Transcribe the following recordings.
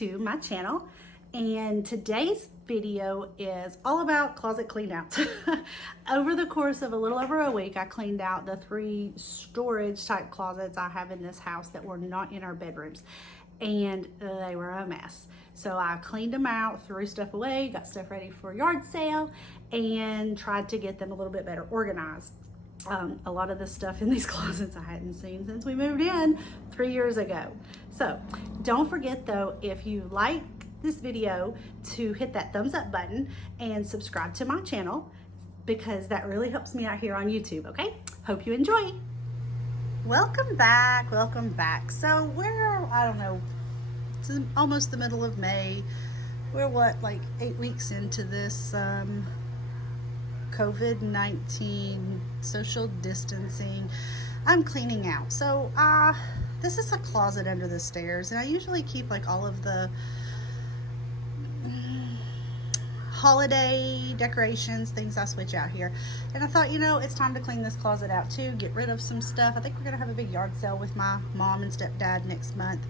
to my channel, and today's video is all about closet clean out. Over the course of a little over a week, I cleaned out the 3 storage type closets I have in this house that were not in our bedrooms, and they were a mess. So I cleaned them out, threw stuff away, got stuff ready for a yard sale, and tried to get them a little bit better organized. A lot of the stuff in these closets I hadn't seen since we moved in 3 years ago. So don't forget though, if you like this video, to hit that thumbs up button and subscribe to my channel, because that really helps me out here on YouTube, okay? Hope you enjoy. Welcome back, welcome back. So we're, I don't know, it's almost the middle of May. We're what, like 8 weeks into this COVID-19 social distancing. I'm cleaning out. So this is a closet under the stairs, and I usually keep like all of the holiday decorations, things I switch out here. And I thought, you know, it's time to clean this closet out too, get rid of some stuff. I think we're gonna have a big yard sale with my mom and stepdad next month.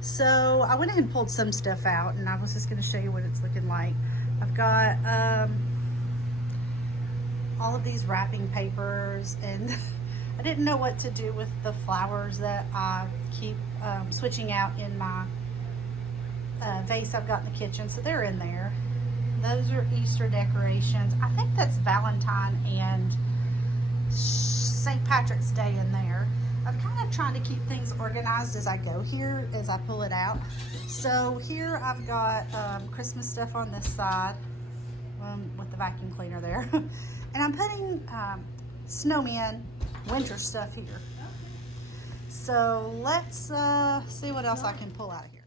So I went ahead and pulled some stuff out, and I was just gonna show you what it's looking like. I've got all of these wrapping papers, and I didn't know what to do with the flowers that I keep switching out in my vase I've got in the kitchen. So they're in there. Those are Easter decorations. I think that's Valentine and St. Patrick's Day in there. I'm kind of trying to keep things organized as I go here, as I pull it out. So here I've got Christmas stuff on this side with the vacuum cleaner there. And I'm putting snowman winter stuff here. So let's see what else I can pull out of here.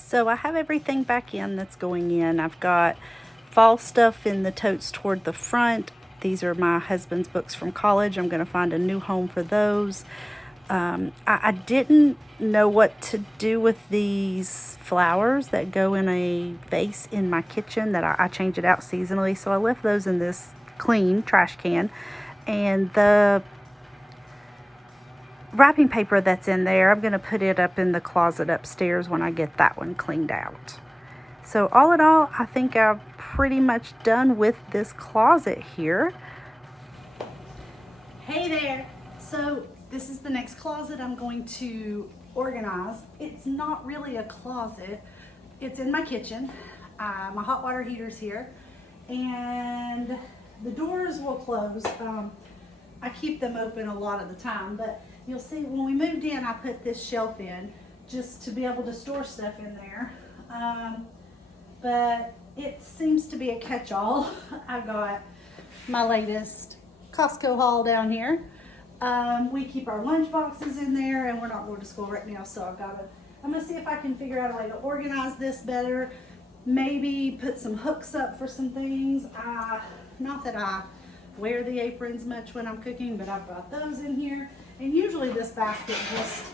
So I have everything back in that's going in. I've got fall stuff in the totes toward the front. These are my husband's books from college. I'm going to find a new home for those. I didn't know what to do with these flowers that go in a vase in my kitchen that I change it out seasonally. So I left those in this clean trash can. And the wrapping paper that's in there, I'm going to put it up in the closet upstairs when I get that one cleaned out. So all in all, I think I'm pretty much done with this closet here. Hey there. So this is the next closet I'm going to organize. It's not really a closet. It's in my kitchen. My hot water heater's here, and the doors will close. I keep them open a lot of the time, but you'll see when we moved in, I put this shelf in just to be able to store stuff in there. But it seems to be a catch-all. I've got my latest Costco haul down here. We keep our lunch boxes in there, and we're not going to school right now, so I'm gonna see if I can figure out a way to organize this better. Maybe put some hooks up for some things. Not that I wear the aprons much when I'm cooking, but I've got those in here. And usually this basket,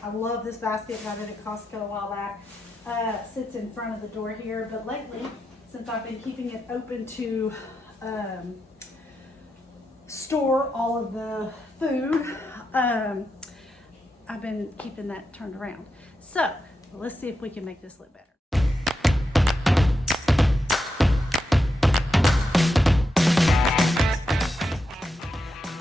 I love this basket, got it at Costco a while back, sits in front of the door here. But lately, since I've been keeping it open to store all of the food, I've been keeping that turned around. So let's see if we can make this look better.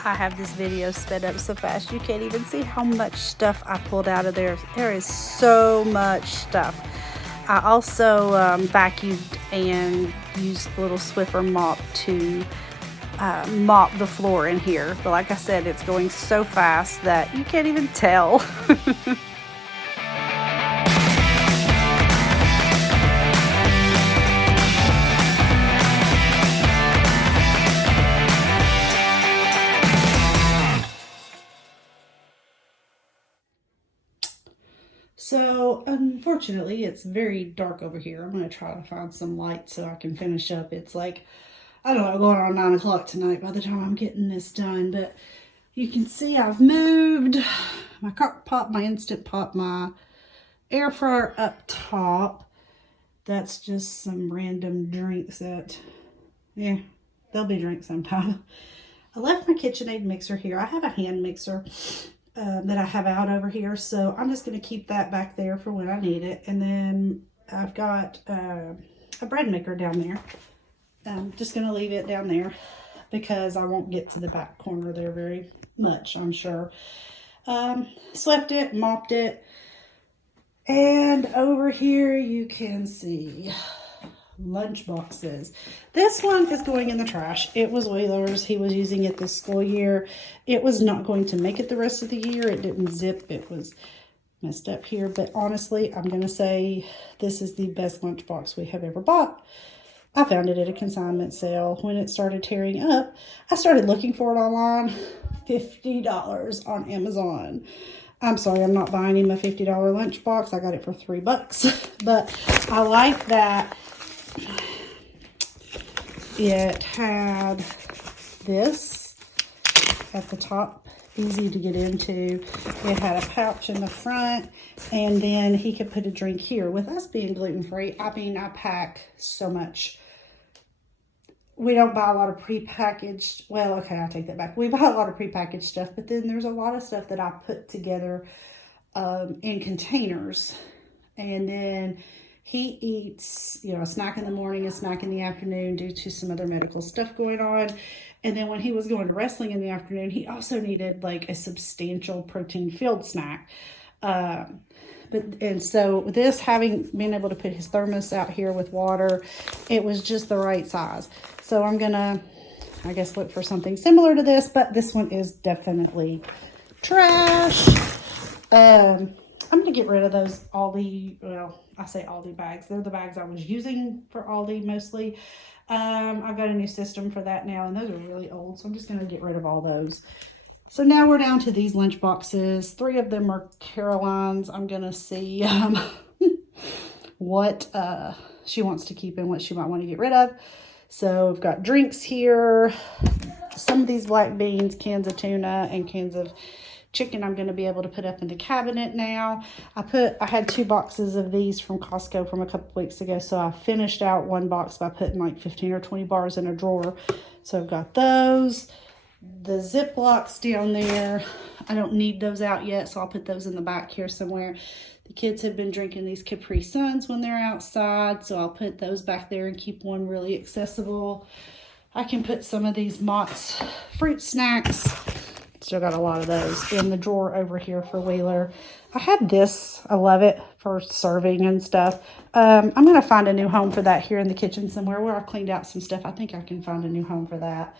I have this video sped up so fast you can't even see how much stuff I pulled out of there. There is so much stuff. I also vacuumed and used a little Swiffer mop to mop the floor in here. But like I said, it's going so fast that you can't even tell. So unfortunately, it's very dark over here. I'm going to try to find some light so I can finish up. It's like, I don't know, going on 9 o'clock tonight by the time I'm getting this done. But you can see I've moved my crock pot, my Instant Pot, my air fryer up top. That's just some random drinks that, yeah, they'll be drinks sometime. I left my KitchenAid mixer here. I have a hand mixer that I have out over here, so I'm just going to keep that back there for when I need it. And then I've got a bread maker down there. I'm just going to leave it down there because I won't get to the back corner there very much, I'm sure. Swept it, mopped it, and over here you can see lunch boxes. This one is going in the trash. It was Wheeler's. He was using it this school year. It was not going to make it the rest of the year. It didn't zip. It was messed up here. But honestly, I'm going to say this is the best lunchbox we have ever bought. I found it at a consignment sale. When it started tearing up, I started looking for it online. $50 on Amazon. I'm sorry, I'm not buying him a $50 lunchbox. I got it for $3. But I like that it had this at the top, easy to get into. It had a pouch in the front, and then he could put a drink here. With us being gluten-free, I mean, I pack so much. We don't buy a lot of prepackaged, well, okay, I'll take that back. We buy a lot of prepackaged stuff, but then there's a lot of stuff that I put together in containers. And then he eats, you know, a snack in the morning, a snack in the afternoon due to some other medical stuff going on. And then when he was going to wrestling in the afternoon, he also needed like a substantial protein-filled snack. And so this, being able to put his thermos out here with water, it was just the right size. So I'm gonna, I guess, look for something similar to this, but this one is definitely trash. I'm gonna get rid of those Aldi, well, I say Aldi bags. They're the bags I was using for Aldi mostly. I've got a new system for that now, and those are really old, so I'm just gonna get rid of all those. So now we're down to these lunch boxes. 3 of them are Caroline's. I'm going to see what she wants to keep and what she might want to get rid of. So we've got drinks here. Some of these black beans, cans of tuna, and cans of chicken I'm going to be able to put up in the cabinet now. I had 2 boxes of these from Costco from a couple weeks ago. So I finished out one box by putting like 15 or 20 bars in a drawer. So I've got those. The Ziplocs down there, I don't need those out yet, so I'll put those in the back here somewhere. The kids have been drinking these Capri Suns when they're outside, so I'll put those back there and keep one really accessible. I can put some of these Mott's fruit snacks, still got a lot of those, in the drawer over here for Wheeler. I had this, I love it for serving and stuff. I'm going to find a new home for that here in the kitchen somewhere where I've cleaned out some stuff. I think I can find a new home for that.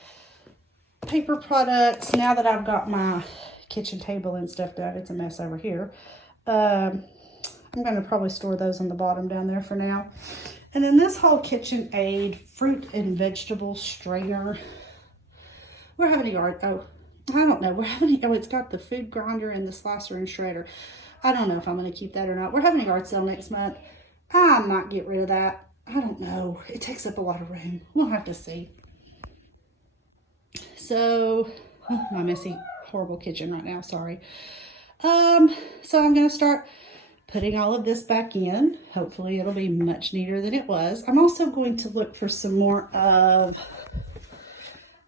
Paper products, now that I've got my kitchen table and stuff done, it's a mess over here. I'm going to probably store those on the bottom down there for now. And then this whole KitchenAid fruit and vegetable strainer. We're having a yard, oh, I don't know. We're having, oh, it's got the food grinder and the slicer and shredder. I don't know if I'm going to keep that or not. We're having a yard sale next month. I might get rid of that. I don't know. It takes up a lot of room. We'll have to see. So, my messy, horrible kitchen right now, sorry. So I'm going to start putting all of this back in. Hopefully it'll be much neater than it was. I'm also going to look for some more of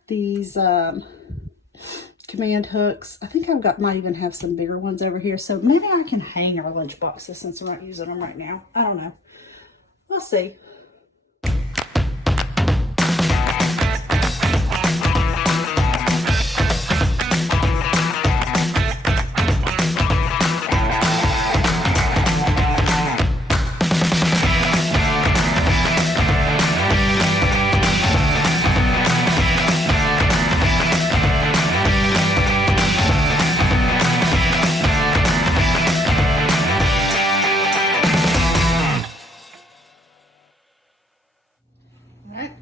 these command hooks. I think might even have some bigger ones over here. So maybe I can hang our lunch boxes since we're not using them right now. I don't know. We'll see.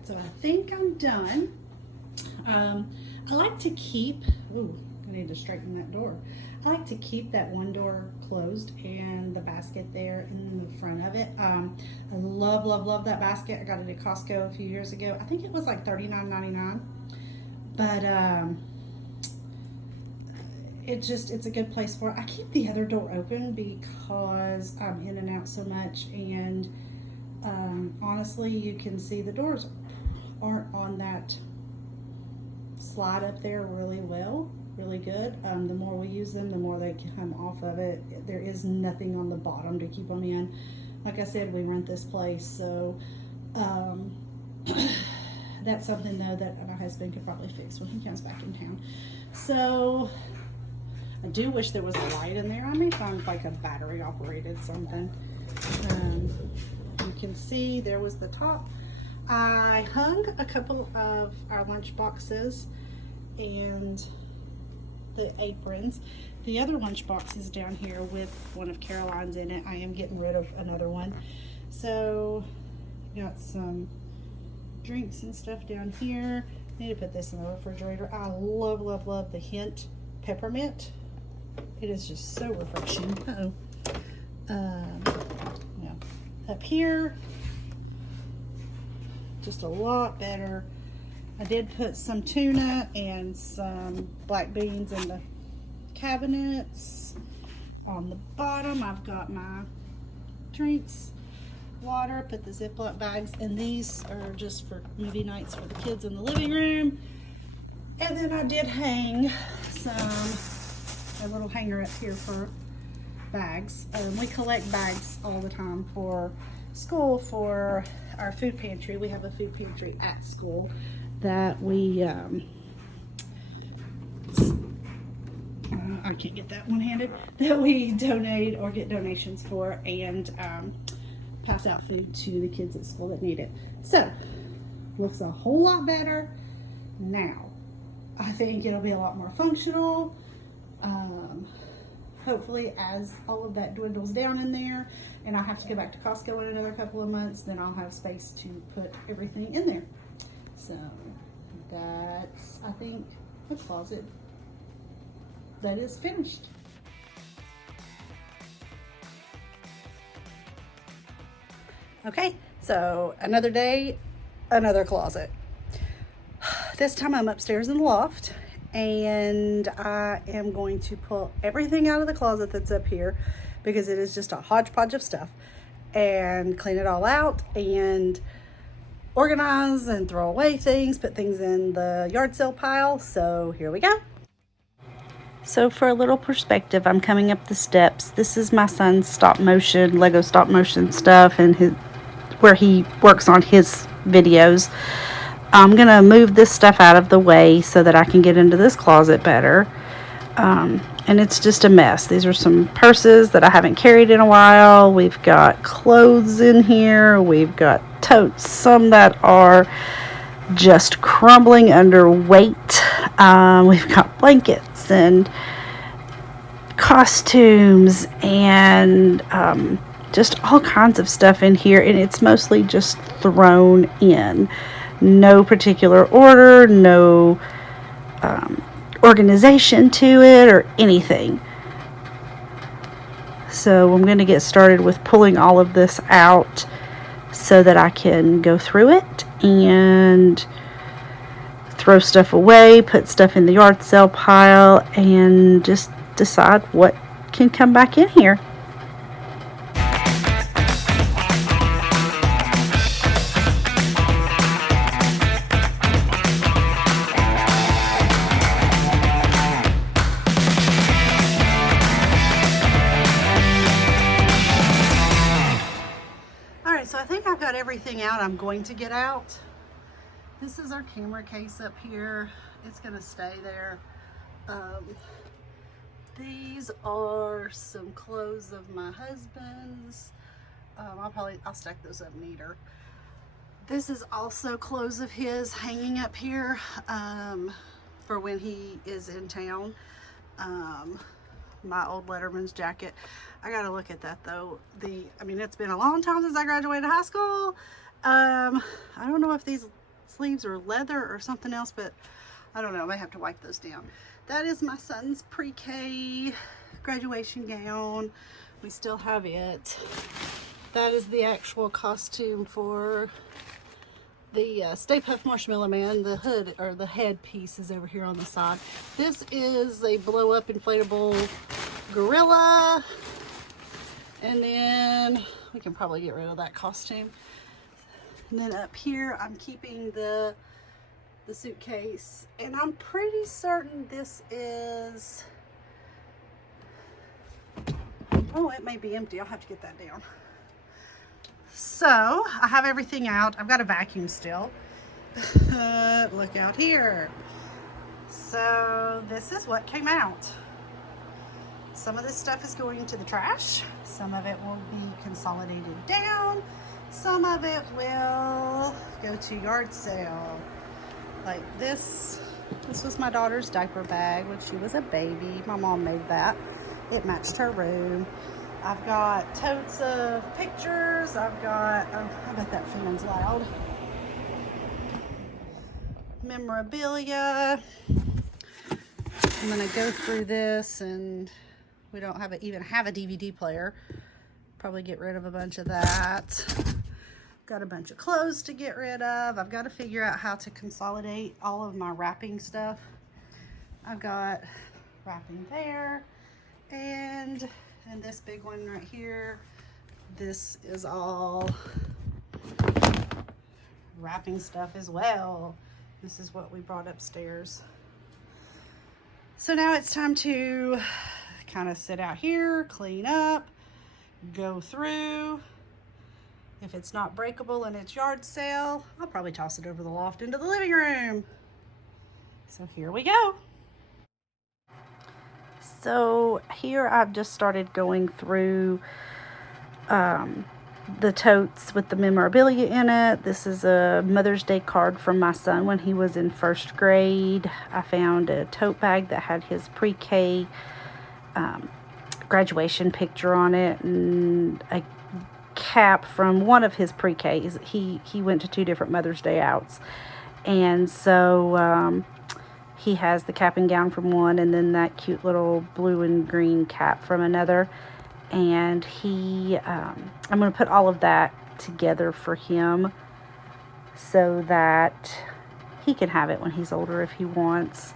so I think I'm done. I like to keep, ooh, I need to straighten that door. I like to keep that one door closed and the basket there in the front of it. I love, love, love that basket. I got it at Costco a few years ago. I think it was like $39.99. But it's a good place for it. I keep the other door open because I'm in and out so much, and honestly, you can see the doors aren't on that slide up there really well, really good. The more we use them, the more they come off of it. There is nothing on the bottom to keep them in. Like I said, we rent this place, so that's something though that my husband could probably fix when he comes back in town. So I do wish there was a light in there. I may find like a battery operated something. You can see there was the top. I hung a couple of our lunch boxes and the aprons. The other lunch box is down here with one of Caroline's in it. I am getting rid of another one. So got some drinks and stuff down here. Need to put this in the refrigerator. I love, love, love the hint peppermint. It is just so refreshing. Yeah. Up here, just a lot better. I did put some tuna and some black beans in the cabinets. On the bottom, I've got my drinks, water, put the Ziploc bags, and these are just for movie nights for the kids in the living room. And then I did hang a little hanger up here for bags. We collect bags all the time for school, for our food pantry. We have a food pantry at school that we I can't get that one-handed, that we donate or get donations for, and pass out food to the kids at school that need it. So looks a whole lot better now. I think it'll be a lot more functional. Hopefully, as all of that dwindles down in there and I have to go back to Costco in another couple of months, then I'll have space to put everything in there. So that's, I think, a closet that is finished. Okay, so another day, another closet. This time I'm upstairs in the loft, and I am going to pull everything out of the closet that's up here because it is just a hodgepodge of stuff, and clean it all out and organize and throw away things, put things in the yard sale pile. So here we go. So for a little perspective, I'm coming up the steps. This is my son's stop motion, Lego stop motion stuff, and where he works on his videos. I'm gonna move this stuff out of the way so that I can get into this closet better. And it's just a mess. These are some purses that I haven't carried in a while. We've got clothes in here. We've got totes, some that are just crumbling under weight. We've got blankets and costumes and just all kinds of stuff in here, and it's mostly just thrown in. No particular order, no organization to it or anything. So I'm going to get started with pulling all of this out so that I can go through it and throw stuff away, put stuff in the yard sale pile, and just decide what can come back in here. So I think I've got everything out I'm going to get out. This is our camera case up here. It's gonna stay there. These are some clothes of my husband's. I'll stack those up neater. This is also clothes of his hanging up here for when he is in town. My old Letterman's jacket. I gotta look at that though. I mean, it's been a long time since I graduated high school. I don't know if these sleeves or leather or something else, but I don't know. I may have to wipe those down. That is my son's pre-K graduation gown. We still have it. That is the actual costume for the Stay Puft Marshmallow Man. The hood or the head piece is over here on the side. This is a blow up inflatable gorilla. And then we can probably get rid of that costume. And then up here, I'm keeping the suitcase. And I'm pretty certain this is, oh, it may be empty. I'll have to get that down. So I have everything out. I've got a vacuum still. Look out here. So this is what came out. Some of this stuff is going to the trash. Some of it will be consolidated down. Some of it will go to yard sale. Like this. This was my daughter's diaper bag when she was a baby. My mom made that. It matched her room. I've got totes of pictures. I've got, oh, I bet that fan's loud. Memorabilia. I'm gonna go through this, and we don't have even have a DVD player. Probably get rid of a bunch of that. Got a bunch of clothes to get rid of. I've got to figure out how to consolidate all of my wrapping stuff. I've got wrapping there, and this big one right here. This is all wrapping stuff as well. This is what we brought upstairs. So now it's time to kind of sit out here, clean up, go through. If it's not breakable and it's yard sale, I'll probably toss it over the loft into the living room. So here we go. So here I've just started going through the totes with the memorabilia in it. This is a Mother's Day card from my son when he was in first grade. I found a tote bag that had his pre-K graduation picture on it, and a cap from one of his pre-Ks. He went to 2 different Mother's Day outs, and so he has the cap and gown from one, and then that cute little blue and green cap from another. And I'm going to put all of that together for him so that he can have it when he's older if he wants.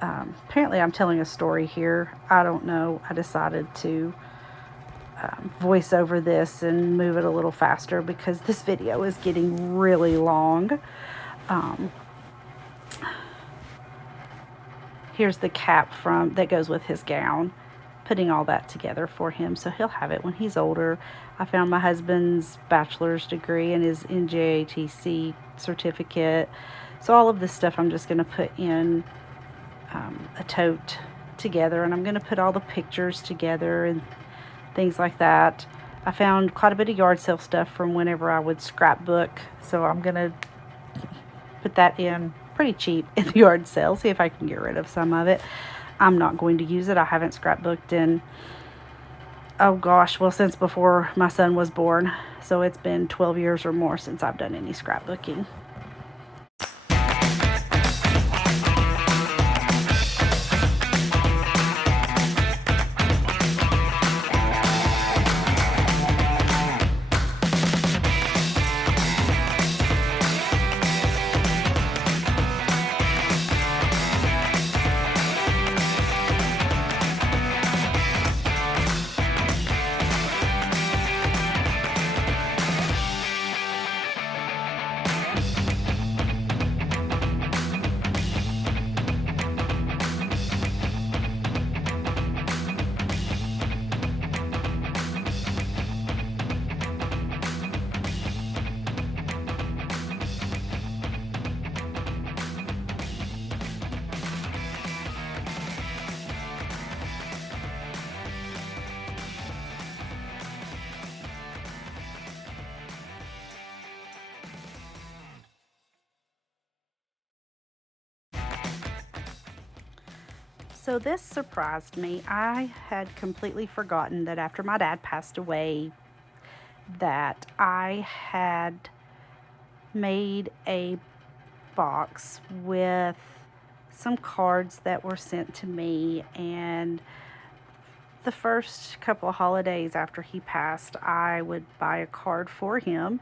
Apparently I'm telling a story here. I don't know. I decided to voice over this and move it a little faster because this video is getting really long. Here's the cap that goes with his gown. Putting all that together for him so he'll have it when he's older. I found my husband's bachelor's degree and his NJATC certificate. So all of this stuff I'm just going to put in a tote together, and I'm going to put all the pictures together and things like that. I found quite a bit of yard sale stuff from whenever I would scrapbook, so I'm going to put that in pretty cheap in the yard sale, see if I can get rid of some of it. I'm not going to use it. I haven't scrapbooked in, oh gosh, well, since before my son was born. So it's been 12 years or more since I've done any scrapbooking. So this surprised me. I had completely forgotten that after my dad passed away that I had made a box with some cards that were sent to me, and the first couple of holidays after he passed, I would buy a card for him,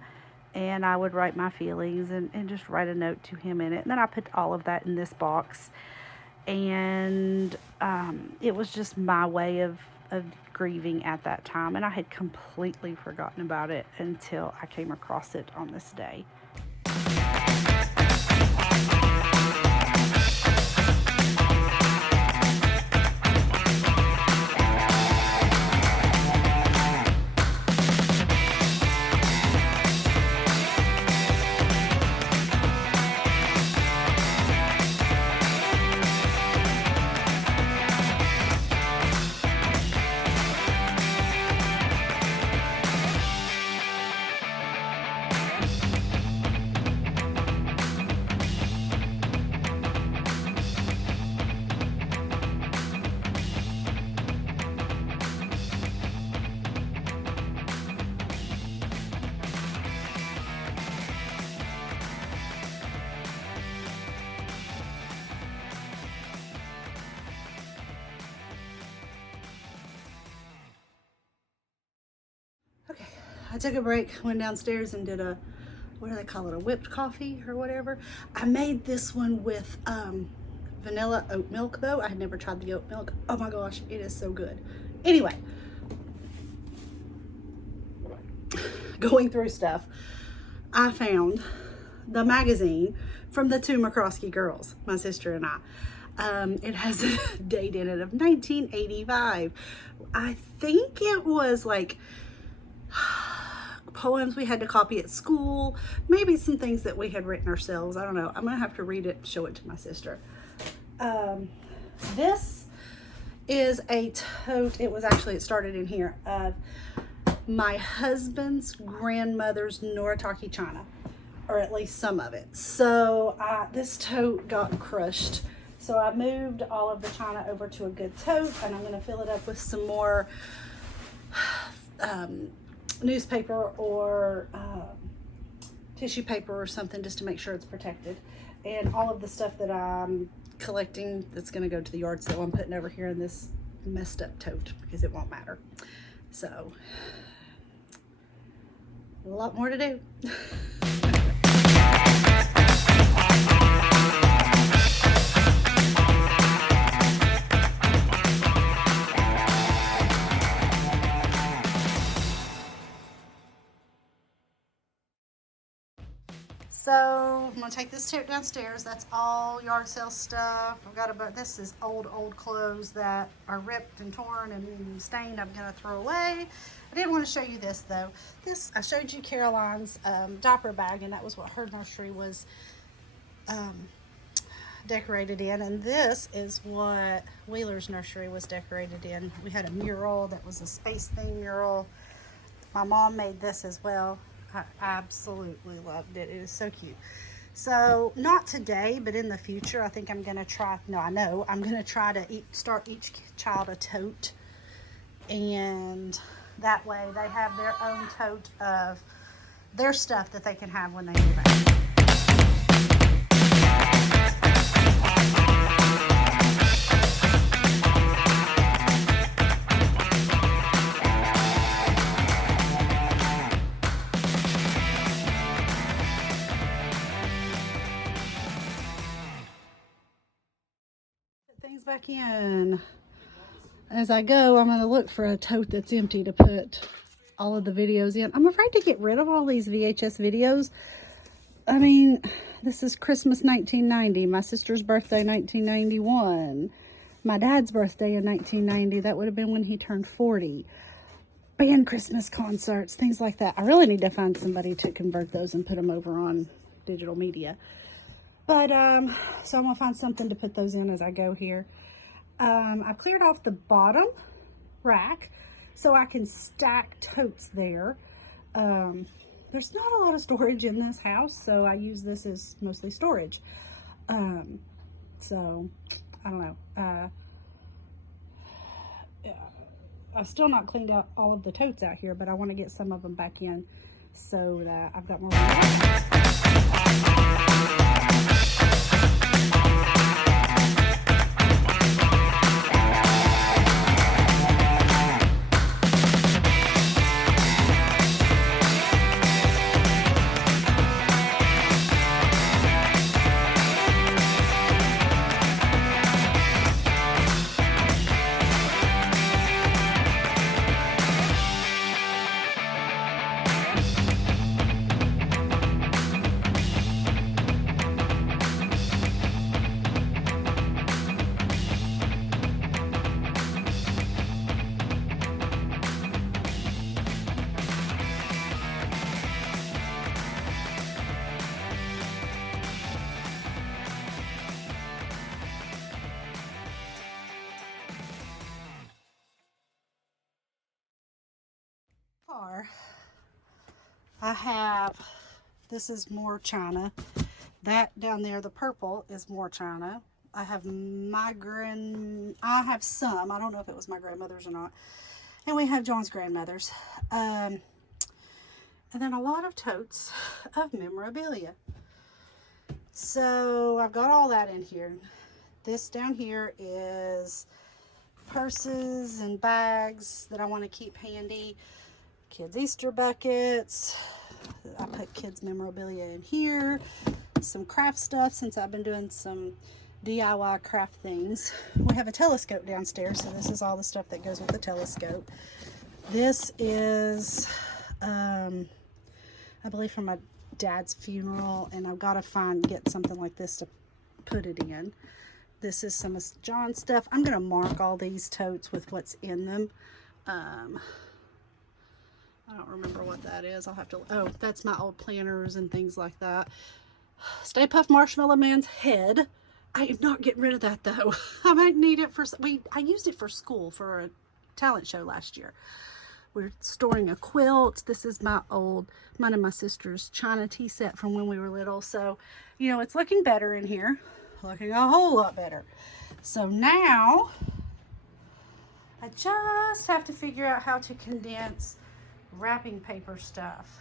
and I would write my feelings and just write a note to him in it. And then I put all of that in this box, and it was just my way of grieving at that time, and I had completely forgotten about it until I came across it on this day. Okay, I took a break, went downstairs and did a, what do they call it, a whipped coffee or whatever. I made this one with vanilla oat milk though. I had never tried the oat milk. Oh my gosh, it is so good. Anyway, going through stuff, I found the magazine from the two McCroskey girls, my sister and I. It has a date in it of 1985. I think it was like poems we had to copy at school, maybe some things that we had written ourselves. I don't know. I'm gonna have to read it and show it to my sister. This is a tote. It started in here of my husband's grandmother's Noritake china, or at least some of it. So this tote got crushed, so I moved all of the china over to a good tote, and I'm gonna fill it up with some more newspaper or tissue paper or something, just to make sure it's protected. And all of the stuff that I'm collecting that's going to go to the yard sale, I'm putting over here in this messed up tote because it won't matter. So a lot more to do. So I'm gonna take this tote downstairs. That's all yard sale stuff. I've got about, this is old clothes that are ripped and torn and stained. I'm gonna throw away. I did want to show you this though. This, I showed you Caroline's diaper bag, and that was what her nursery was decorated in. And this is what Wheeler's nursery was decorated in. We had a mural that was a space theme mural. My mom made this as well. I absolutely loved it. It is so cute. So not today, but in the future, I think I'm going to try, no, I know, I'm going to try to start each child a tote. And that way they have their own tote of their stuff that they can have when they move out. Things back in. As I go, I'm going to look for a tote that's empty to put all of the videos in. I'm afraid to get rid of all these VHS videos. I mean, this is Christmas 1990, my sister's birthday 1991, my dad's birthday in 1990. That would have been when he turned 40. Band Christmas concerts, things like that. I really need to find somebody to convert those and put them over on digital media. But, so I'm going to find something to put those in as I go here. I've cleared off the bottom rack so I can stack totes there. There's not a lot of storage in this house, so I use this as mostly storage. So, I don't know. I've still not cleaned out all of the totes out here, but I want to get some of them back in so that I've got more room. this is more china. That down there, the purple, is more china. I have some. I don't know if it was my grandmother's or not. And we have John's grandmother's. And then a lot of totes of memorabilia. So I've got all that in here. This down here is purses and bags that I want to keep handy. Kids' Easter buckets. I put kids' memorabilia in here. Some craft stuff, since I've been doing some DIY craft things. We have a telescope downstairs, so this is all the stuff that goes with the telescope. This is, I believe, from my dad's funeral, and I've got to get something like this to put it in. This is some of John's stuff. I'm going to mark all these totes with what's in them. I don't remember what that is. I'll have to, oh, that's my old planners and things like that. Stay Puft Marshmallow Man's head. I am not getting rid of that though. I might need it for, I used it for school for a talent show last year. We're storing a quilt. This is mine and my sister's china tea set from when we were little. So, you know, it's looking better in here. Looking a whole lot better. So now, I just have to figure out how to condense wrapping paper stuff,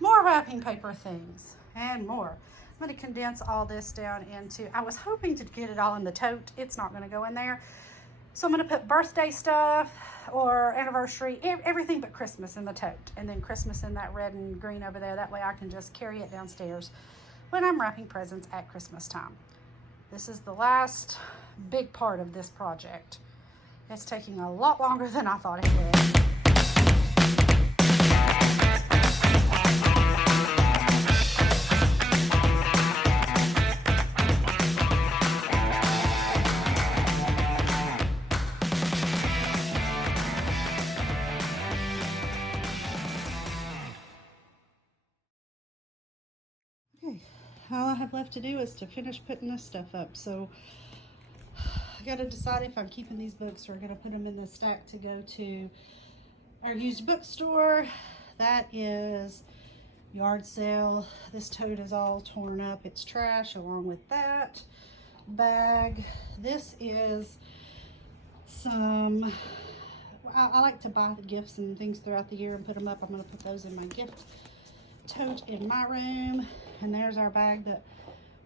more wrapping paper things, and more. I'm going to condense all this down into, I was hoping to get it all in the tote. It's not going to go in there. So I'm going to put birthday stuff or anniversary, everything but Christmas in the tote. And then Christmas in that red and green over there. That way I can just carry it downstairs when I'm wrapping presents at Christmas time. This is the last big part of this project. It's taking a lot longer than I thought it would. All I have left to do is to finish putting this stuff up. So I got to decide if I'm keeping these books or I'm going to put them in the stack to go to our used bookstore. That is yard sale. This tote is all torn up. It's trash along with that bag. This is some, I like to buy the gifts and things throughout the year and put them up. I'm going to put those in my gift tote in my room. And there's our bag that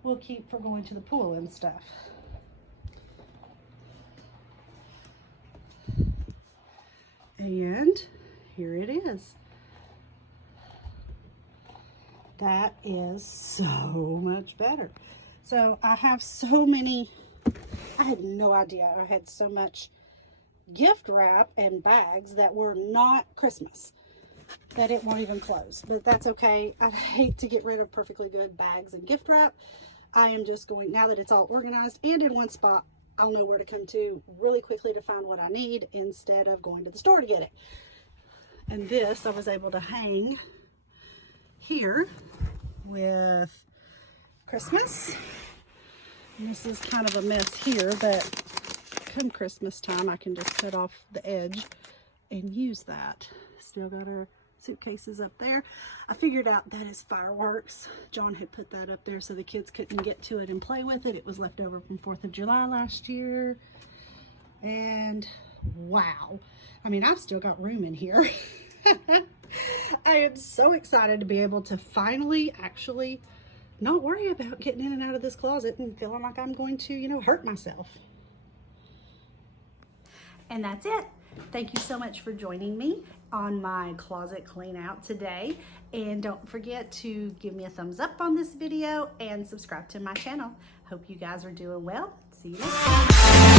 we'll keep for going to the pool and stuff. And here it is. That is so much better. So I have so many, I had no idea I had so much gift wrap and bags that were not Christmas, that it won't even close, but that's okay. I hate to get rid of perfectly good bags and gift wrap. I am just going, now that it's all organized and in one spot, I'll know where to come to really quickly to find what I need instead of going to the store to get it. And this I was able to hang here with Christmas. And this is kind of a mess here, but come Christmas time, I can just cut off the edge and use that. Still got our suitcases up there. I figured out that is fireworks. John had put that up there so the kids couldn't get to it and play with it. It was left over from 4th of July last year. And wow. I mean, I've still got room in here. I am so excited to be able to finally actually not worry about getting in and out of this closet and feeling like I'm going to, you know, hurt myself. And that's it. Thank you so much for joining me on my closet clean out today. And don't forget to give me a thumbs up on this video and subscribe to my channel. Hope you guys are doing well. See you next time.